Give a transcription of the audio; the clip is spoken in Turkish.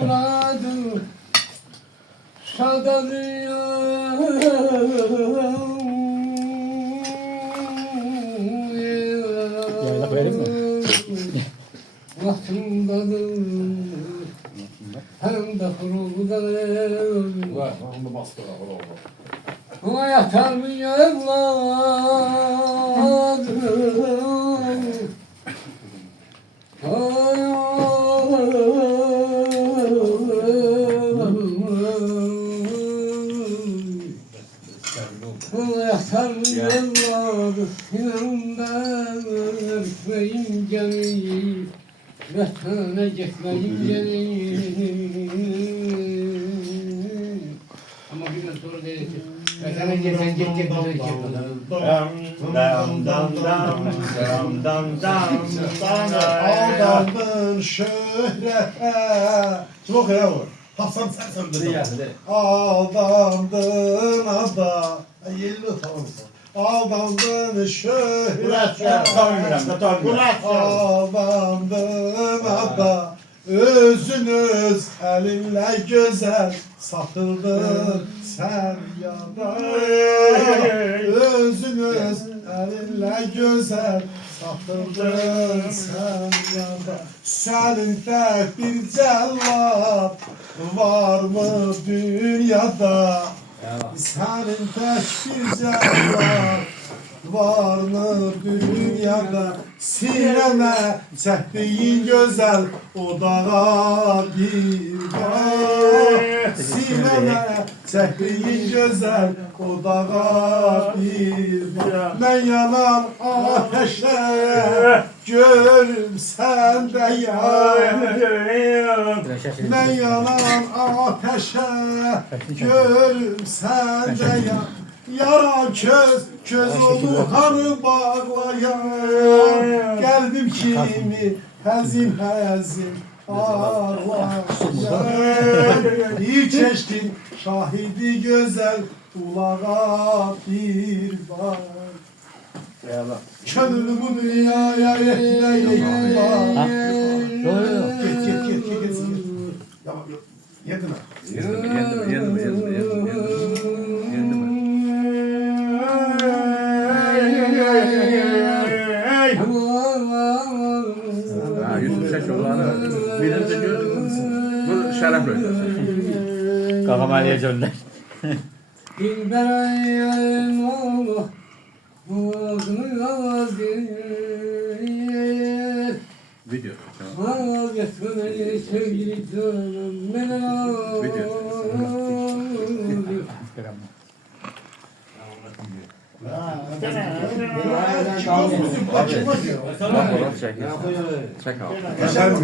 muradım Yayla verir mi? Vaktımdadır hem de kuruldadır Var, onu bastı var. ama yatar mı evladım yatar mı evladım yanımdan gitmeyin canım vatana gitmeyin canım ama bir gün sonra değil vatana gitsen git Adamın şöhrete. Kim okuyor bu? Hasan sen söyledin. Aldandın ada. Yelli tanımsın. Aldandın şöhrete. Aldandın ada. Özünüz elinle güzel satıldın sen yada. Özünüz elinle güzel satıldın sen yada. Senin tek bir cellat var mı dünyada? Senin tek bir cellat var mı dünyada? Sineme çektiğin güzel odağa bir bak. Sineme çektiğin güzel odağa bir bak. Ben yanan ateşe gönlüm sende yan. Ben yanan ateşe gönlüm sende yan. Yara köz olur hanı bağlayan. Geldim kimi hazin ağlayan. Bir çeşkin şahidi güzel ulağa bir bak. Könlümü dünyaya ekleyim Allah. Git. Yedin ha. Yusuf Şaşoğlan'ı birinci gördük. Bu şeref öyle. Kafam Ali'ye gönder. Dilberayım oğlu boğazını aldı. Video. Vazgeçmemeli sevgili canım benim. Check out. Sen